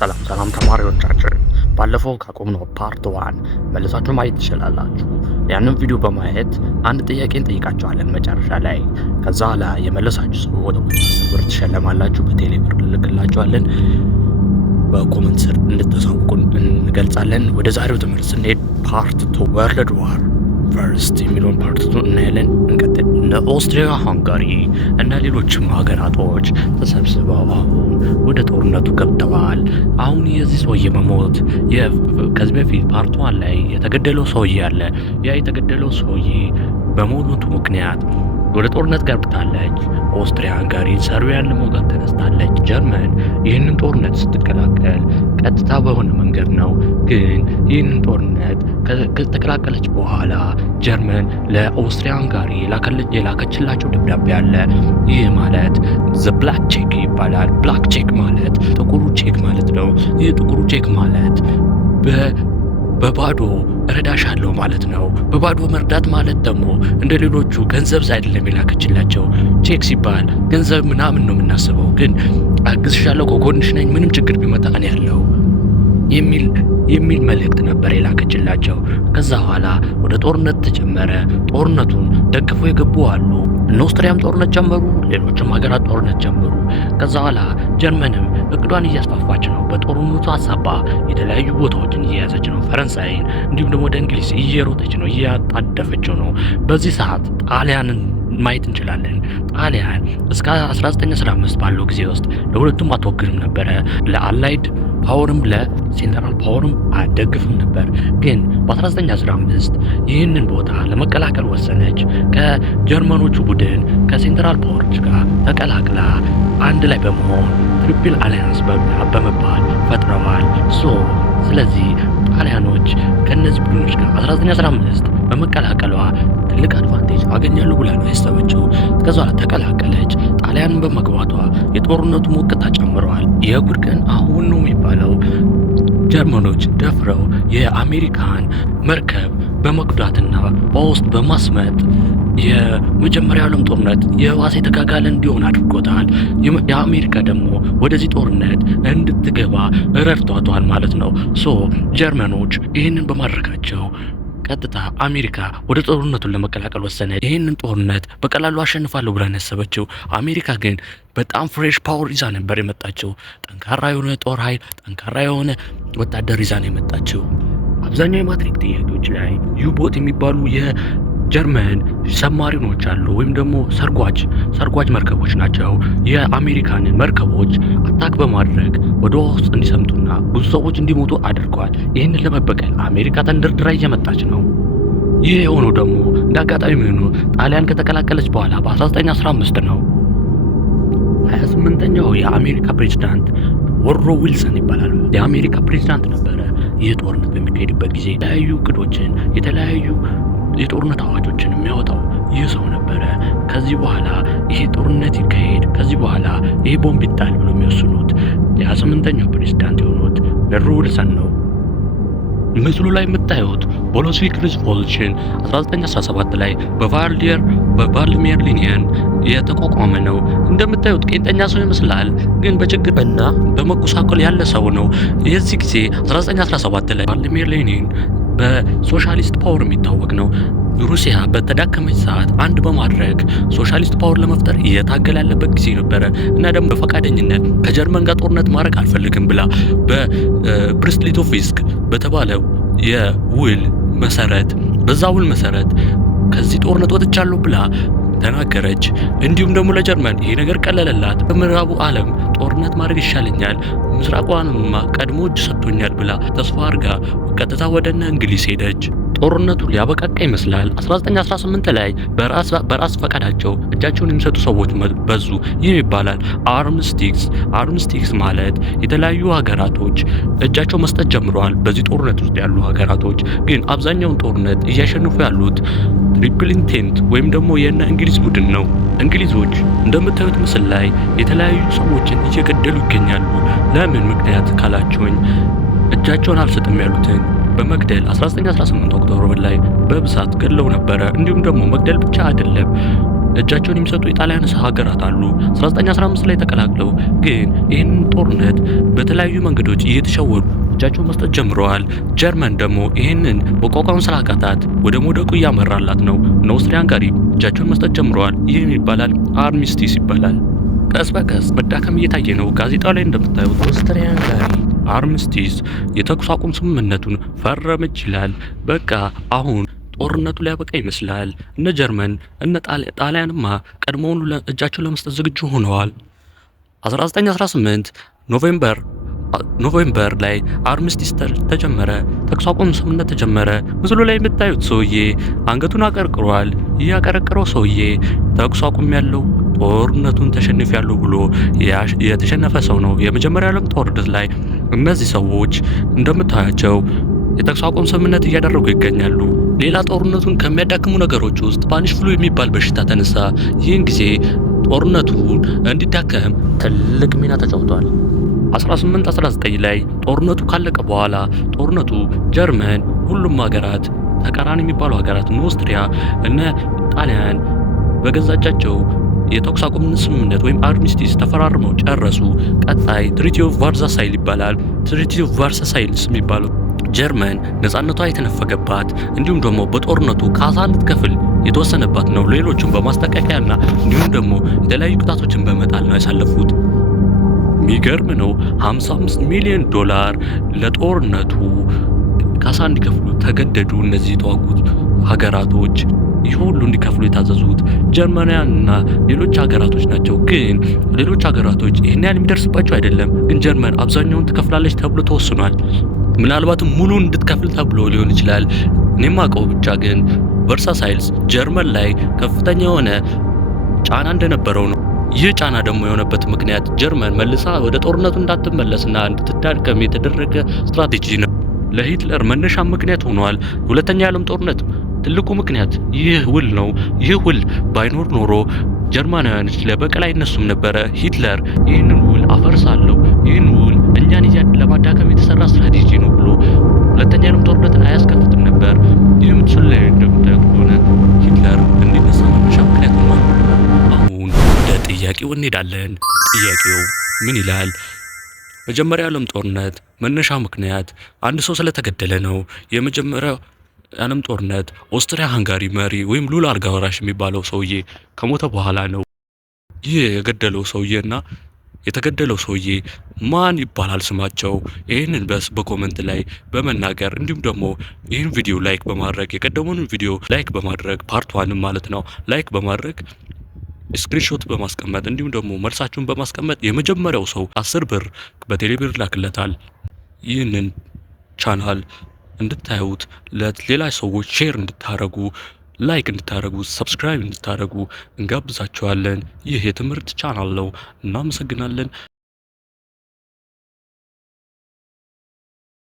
ሰላም ተማሪዎቻችን፣ ባለፈው ካቆምነው ፓርት 1 መልሳችሁ ማየት ትችላላችሁ። ያንን ቪዲዮ በማየት አንድ ጥያቄ እንጠይቃችኋለን መጨረሻ ላይ። ከዛ ላይ የመለሳችሁ ሰው ወደ 10 ብር ትሸለማላችሁ። በቴሌብር እንልክላችኋለን። በኮመንት ስር እንድታሳውቁን እንገልጻለን። ወደ ዛሬው ትምህርት ስንሄድ ፓርት 2 ወርልድ ዋር ፈርስት የሚለውን ፓርት 2 እናያለን። እንቀጥል። እነ ኦስትሪያ ሃንጋሪ እና ሌሎችም ሀገራቶች ተሰብስበው አሁን ወደ ጦርነቱ ገብተዋል። አሁን የዚህ ሰውዬ መሞት ከዚህ በፊት ፓርት 1 ላይ የተገደለው ሰውዬ አለ። ያ የተገደለው ሰውዬ በመሞቱ ምክንያት ወደ ጦርነት ገብታለች። ኦስትሪያ ሃንጋሪ ሰርቢያን ለመውጋት ተነስታለች። ጀርመን ይህንን ጦርነት ስትቀላቀል ቀጥታ በሆነ መንገድ ነው፣ ግን ይህንን ጦርነት ከተቀላቀለች በኋላ ጀርመን ለኦስትሪያ ሃንጋሪ የላከችላቸው ደብዳቤ አለ። ይህ ማለት ዘ ብላክ ቼክ ይባላል። ብላክ ቼክ ማለት ጥቁሩ ቼክ ማለት ነው። ይህ ጥቁሩ ቼክ ማለት በባዶ እረዳሻለሁ ማለት ነው። በባዶ መርዳት ማለት ደግሞ እንደ ሌሎቹ ገንዘብ አይደለም የላከችላቸው። ቼክ ሲባል ገንዘብ ምናምን ነው የምናስበው፣ ግን አግዝሻለሁ፣ ከጎንሽ ነኝ፣ ምንም ችግር ቢመጣ እኔ ያለው የሚል መልእክት ነበር የላከችላቸው። ከዛ በኋላ ወደ ጦርነት ተጀመረ። ጦርነቱን ደግፈው የገቡ አሉ። እነ ኦስትሪያም ጦርነት ጀመሩ፣ ሌሎችም ሀገራት ጦርነት ጀመሩ። ከዛ በኋላ ጀርመንም እቅዷን እያስፋፋች ነው። በጦርነቱ አሳባ የተለያዩ ቦታዎችን እየያዘች ነው። ፈረንሳይን እንዲሁም ደግሞ ወደ እንግሊዝ እየሮጠች ነው፣ እያጣደፈችው ነው። በዚህ ሰዓት ጣሊያንን ማየት እንችላለን። ጣሊያን እስከ 1915 ባለው ጊዜ ውስጥ ለሁለቱም አትወግንም ነበረ። ለአላይድ ፓወርም ለሴንትራል ፓወርም አደግፍም ነበር። ግን በ1915 ይህንን ቦታ ለመቀላቀል ወሰነች። ከጀርመኖቹ ቡድን ከሴንትራል ፓወሮች ጋር ተቀላቅላ አንድ ላይ በመሆን ትሪፕል አሊያንስ በመባል ፈጥረዋል። ስለዚህ ጣሊያኖች ከነዚህ ቡድኖች ጋር 1915 በመቀላቀሏ ትልቅ አድቫንቴጅ አገኛለሁ ብላ ነው ያሰበችው። ከዛ ተቀላቀለች። ጣሊያንን በመግባቷ የጦርነቱ ሞቅታ ጨምረዋል። የጉድ ቀን አሁን ነው የሚባለው። ጀርመኖች ደፍረው የአሜሪካን መርከብ በመጉዳትና በውስጥ በማስመጥ የመጀመሪያው ዓለም ጦርነት የዋሴ ተጋጋለ እንዲሆን አድርጎታል። የአሜሪካ ደግሞ ወደዚህ ጦርነት እንድትገባ ረድቷታል ማለት ነው። ጀርመኖች ይህንን በማድረጋቸው ቀጥታ አሜሪካ ወደ ጦርነቱን ለመቀላቀል ወሰነ። ይህንን ጦርነት በቀላሉ አሸንፋለሁ ብላ ያሰበችው አሜሪካ ግን በጣም ፍሬሽ ፓወር ይዛ ነበር የመጣችው። ጠንካራ የሆነ ጦር ኃይል፣ ጠንካራ የሆነ ወታደር ይዛ ነው የመጣችው። አብዛኛው የማትሪክ ጥያቄዎች ላይ ዩቦት የሚባሉ የጀርመን ሰብማሪኖች አሉ፣ ወይም ደግሞ ሰርጓጅ መርከቦች ናቸው። የአሜሪካንን መርከቦች አታክ በማድረግ ወደ ውሃ ውስጥ እንዲሰምጡና ብዙ ሰዎች እንዲሞቱ አድርገዋል። ይህንን ለመበቀል አሜሪካ ተንደርድራ እየመጣች ነው። ይህ የሆነው ደግሞ እንደ አጋጣሚ ሆኖ ጣሊያን ከተቀላቀለች በኋላ በ1915 ነው። 28ኛው የአሜሪካ ፕሬዝዳንት ወድሮ ዊልሰን ይባላል። የአሜሪካ ፕሬዝዳንት ነበረ። ይህ ጦርነት በሚካሄድበት ጊዜ የተለያዩ እቅዶችን የተለያዩ የጦርነት አዋጆችን የሚያወጣው ይህ ሰው ነበረ። ከዚህ በኋላ ይሄ ጦርነት ይካሄድ፣ ከዚህ በኋላ ይሄ ቦምብ ይጣል ብሎ የሚወስኑት የ28ኛው ፕሬዝዳንት የሆኑት ወድሮ ዊልሰን ነው። ምስሉ ላይ የምታዩት ቦሎስቪክ ሪዞሉሽን 1917 ላይ በቫልዲሚር ሊኒየን የተቋቋመ ነው። እንደምታዩት ቄንጠኛ ሰው ይመስላል፣ ግን በችግር እና በመጎሳቆል ያለ ሰው ነው። የዚህ ጊዜ 1917 ላይ ቫልዲሚር ሊኒየን በሶሻሊስት ፓወር የሚታወቅ ነው። ሩሲያ በተዳከመች ሰዓት አንድ በማድረግ ሶሻሊስት ፓወር ለመፍጠር እየታገለ ያለበት ጊዜ ነበረ እና ደግሞ በፈቃደኝነት ከጀርመን ጋር ጦርነት ማድረግ አልፈልግም ብላ በብሪስት ሊቶቭስክ በተባለው በዛ ውል መሰረት ከዚህ ጦርነት ወጥቻለሁ ብላ ተናገረች። እንዲሁም ደግሞ ለጀርመን ይሄ ነገር ቀለለላት። በምዕራቡ ዓለም ጦርነት ማድረግ ይሻለኛል፣ ምስራቋንማ ቀድሞ እጅ ሰጥቶኛል ብላ ተስፋ አድርጋ ቀጥታ ወደነ እንግሊዝ ሄደች። ጦርነቱ ሊያበቃቃ ይመስላል። 1918 ላይ በራስ ፈቃዳቸው እጃቸውን የሚሰጡ ሰዎች በዙ። ይህ ይባላል አርምስቲክስ ማለት የተለያዩ ሀገራቶች እጃቸው መስጠት ጀምረዋል። በዚህ ጦርነት ውስጥ ያሉ ሀገራቶች ግን አብዛኛውን ጦርነት እያሸነፉ ያሉት ትሪፕል ኢንቴንት ወይም ደግሞ የነ እንግሊዝ ቡድን ነው። እንግሊዞች እንደምታዩት ምስል ላይ የተለያዩ ሰዎችን እየገደሉ ይገኛሉ። ለምን ምክንያት ካላችሁኝ እጃቸውን አልሰጥም ያሉትን በመግደል 1918 ኦክቶበር ላይ በብዛት ገድለው ነበረ። እንዲሁም ደግሞ መግደል ብቻ አይደለም፣ እጃቸውን የሚሰጡ የጣሊያን ሀገራት አሉ 1915 ላይ ተቀላቅለው፣ ግን ይህንን ጦርነት በተለያዩ መንገዶች እየተሸወዱ እጃቸውን መስጠት ጀምረዋል። ጀርመን ደግሞ ይህንን መቋቋም ስላቃታት ወደ መውደቁ እያመራላት ነው። እነ ኦስትሪያ ሃንጋሪ እጃቸውን መስጠት ጀምረዋል። ይህን ይባላል አርሚስቲስ ይባላል። ቀስ በቀስ መዳከም እየታየ ነው። ጋዜጣው ላይ እንደምታዩት ኦስትሪያ ሃንጋሪ አርሚስቲስ የተኩስ አቁም ስምምነቱን ፈረመች ይላል። በቃ አሁን ጦርነቱ ሊያበቃ ይመስላል። እነ ጀርመን እነ ጣሊያንማ ቀድሞውኑ እጃቸውን ለመስጠት ዝግጁ ሆነዋል። 1918 ኖቬምበር ላይ አርሚስቲስ ተጀመረ። ተኩስ አቁም ስምምነት ተጀመረ። ምስሉ ላይ የምታዩት ሰውዬ አንገቱን አቀርቅሯል። ይህ ያቀረቀረው ሰውዬ ተኩስ አቁም ያለው ጦርነቱን ተሸንፍ ያለው ብሎ የተሸነፈ ሰው ነው። የመጀመሪያው ዓለም ጦርነት ላይ እነዚህ ሰዎች እንደምታያቸው የተኩስ አቁም ስምምነት እያደረጉ ይገኛሉ። ሌላ ጦርነቱን ከሚያዳክሙ ነገሮች ውስጥ ስፓኒሽ ፍሉ የሚባል በሽታ ተነሳ። ይህን ጊዜ ጦርነቱን እንዲዳከም ትልቅ ሚና ተጫውቷል። 1819 ላይ ጦርነቱ ካለቀ በኋላ ጦርነቱ ጀርመን፣ ሁሉም ሀገራት ተቃራኒ የሚባሉ ሀገራት እነ ኦስትሪያ እነ ጣሊያን በገዛቻቸው የተኩስ አቁም ስምምነት ወይም አርሚስቲስ ተፈራርመው ጨረሱ። ቀጣይ ትሪቲ ኦፍ ቫርሳይልስ ይባላል። ትሪቲ ኦፍ ቫርሳይልስ የሚባለው ጀርመን ነፃነቷ የተነፈገባት እንዲሁም ደግሞ በጦርነቱ ካሳ እንድትከፍል የተወሰነባት ነው። ሌሎቹም በማስጠንቀቂያና እንዲሁም ደግሞ የተለያዩ ቅጣቶችን በመጣል ነው ያሳለፉት። የሚገርም ነው። 55 ሚሊዮን ዶላር ለጦርነቱ ካሳ እንዲከፍሉ ተገደዱ። እነዚህ የተዋጉት ሀገራቶች ይህ ሁሉ እንዲከፍሉ የታዘዙት ጀርመናውያንና ሌሎች ሀገራቶች ናቸው። ግን ሌሎች ሀገራቶች ይህን ያህል የሚደርስባቸው አይደለም። ግን ጀርመን አብዛኛውን ትከፍላለች ተብሎ ተወስኗል። ምናልባትም ሙሉን እንድትከፍል ተብሎ ሊሆን ይችላል። እኔም አውቀው ብቻ ግን ቨርሳይልስ ጀርመን ላይ ከፍተኛ የሆነ ጫና እንደነበረው ነው። ይህ ጫና ደግሞ የሆነበት ምክንያት ጀርመን መልሳ ወደ ጦርነቱ እንዳትመለስና እንድትዳከም የተደረገ ስትራቴጂ ነው። ለሂትለር መነሻ ምክንያት ሆኗል። ሁለተኛ የዓለም ጦርነት ትልቁ ምክንያት ይህ ውል ነው። ይህ ውል ባይኖር ኖሮ ጀርመናውያኖች ለበቀል አይነሱም ነበረ። ሂትለር ይህንን ውል አፈርሳለሁ፣ ይህን ውል እኛን ለማዳከም የተሰራ ስትራቴጂ ነው ብሎ ሁለተኛ የዓለም ጦርነትን አያስከፍትም ነበር። ይህ ምስል ላይ እንደምታዩት ከሆነ ሂትለር እንዲነሳ መነሻ ምክንያት ሆኗል። አሁን ወደ ጥያቄው እንሄዳለን። ጥያቄው ምን ይላል? መጀመሪያ የዓለም ጦርነት መነሻ ምክንያት አንድ ሰው ስለተገደለ ነው። የመጀመሪያው የዓለም ጦርነት ኦስትሪያ ሃንጋሪ መሪ ወይም ሉል አልጋ ወራሽ የሚባለው ሰውዬ ከሞተ በኋላ ነው። ይህ የገደለው ሰውዬና የተገደለው ሰውዬ ማን ይባላል ስማቸው? ይህንን በኮመንት ላይ በመናገር እንዲሁም ደግሞ ይህን ቪዲዮ ላይክ በማድረግ የቀደሙን ቪዲዮ ላይክ በማድረግ ፓርት ዋንም ማለት ነው ላይክ በማድረግ ስክሪንሾት በማስቀመጥ እንዲሁም ደግሞ መልሳችሁን በማስቀመጥ የመጀመሪያው ሰው 10 ብር በቴሌብር ላክለታል። ይህንን ቻናል እንድታዩት ለሌላ ሰዎች ሼር እንድታረጉ፣ ላይክ እንድታረጉ፣ ሰብስክራይብ እንድታረጉ እንጋብዛችኋለን። ይህ የትምህርት ቻናል ነው። እናመሰግናለን።